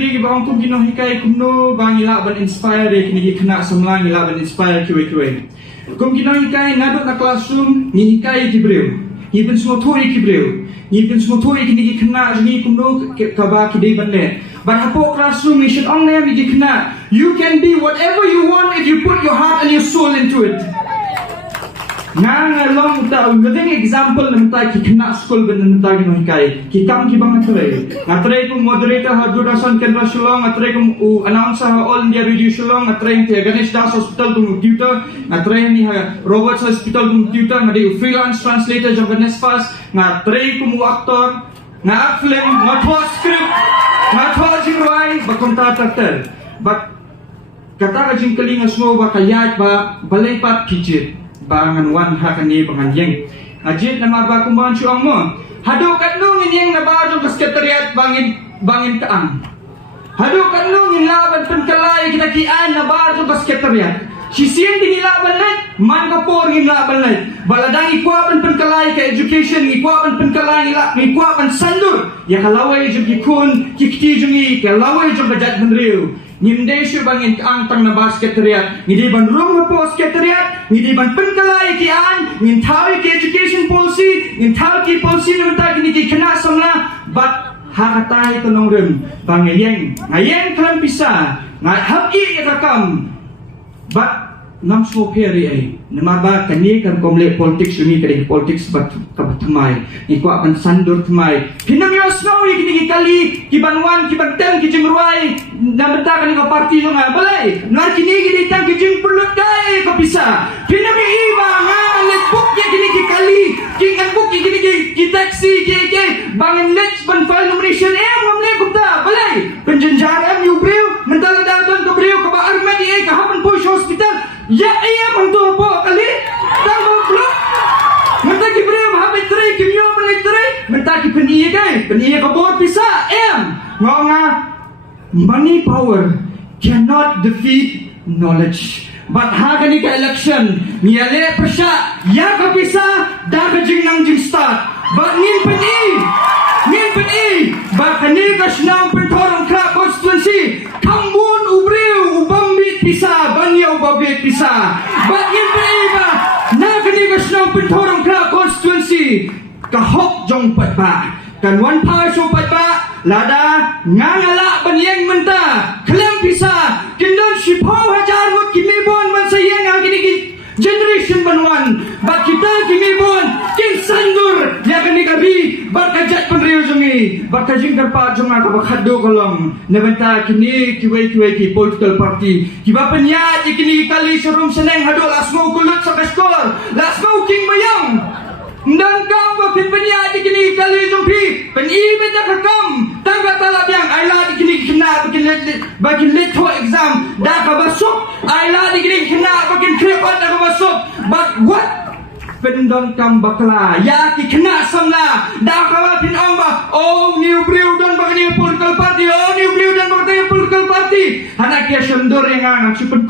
lagi bang kum kino hikai kumno bang ila ban inspire kini kena semlang ila ban inspire kiwe. Kum kino hikai naduk na classroom ni hikai kibreu. Ni pun semua thoi kibreu. Ni pun semua thoi kini kena ni kumno kaba kidei banle. But hapo classroom ni should only have kena. You can be whatever you want if you put your heart and your soul into it. Nang long ta living example namta ki kena school ben namta ki nohikai ki kam ki bang natrai ku moderator ha Durasan Kendra Shillong natrai ku announcer ha All India Radio Shillong natrai ti Ganesh Das Hospital tu tutor natrai ni ha Roberts Hospital tu tutor ngadi freelance translator job Nesfas natrai ku actor na film na script na jingwai ba contractor but kata ka jingkali nga snow ba kayat ba balay pat kijit bangan wan hakani bangan yeng ajit nama ba kumban chuang mo hadu katnu ngin na ba jo sekretariat bangin kaang hadu katnu ngin laban penkalai kita kian na ba jo sekretariat sisian ding laban net man ka por ngin laban net baladang ikwa ban penkalai ka education ikwa ban penkalai ikwa ban sandur ya kalawai jo kikun kikti jungi kalawai jo bajat benriu Nimde syu bangin ang tang na sekretariat ngidi ban room po sekretariat ngidi ban penkalai kian ngin tawi ki education policy ngin tawi ki policy namta kini ki kena samla but hakatai to nong rem bangayeng ngayeng kan pisa ngai hapi yakam but nam so peri ai namaba kani kan komle politics sumi kari politics bat kabatmai ikwa ban sandur tmai pinam yo snow ikini kali kibanwan kibanten kijingruai namta kani ko parti jo nga balai nar kini gidi tang kijing pulut dai ko bisa pinam iba nga let book ye kini kali kingan book kini ki taxi ke bangin let ban file nomination ngamle kupta balai penjenjaran yu breu mentala dadon ko breu ko ba armed ye ka hapan push hospital ya iya mantu po kali tamo blok mentaki breu habit tre kimyo menit tre mentaki peniye ko bor pisa ngonga money power cannot defeat knowledge but hagani ka election niale prasya ya ka pisa da ka jing nang jing start but ngin peni ba kani ka snang pentorong kra constituency kambun ubreu ubambit pisa banyaw babit pisa but ngin peni ba na kani ka snang pentorong kra constituency kahok jong patba kan wan pa so patba lada ngangala banyeng menta klem pisa kindon shipau hajar mut kimibon man sayeng agini generation banwan bak kita kimibon kin sandur ya kani kabi bak kajat penriu jungi bak kajing karpa junga ka bakhado kolong nebenta kini kiwai ki political party kiba penya kini kali serum seneng hado lasmo kulut sa kaskor lasmo king bayang dan kau bakin penya kini kali jumpi penyi beta kakam tangga talab yang aila kini kena bakin leto exam dah ka masuk aila kini kena bakin krepat dah ka masuk but what pendon kam bakla ya ki kena samla dah ka pin amba oh new brew don bakin political party oh new brew don bakin political party anak dia sendur yang ang sipet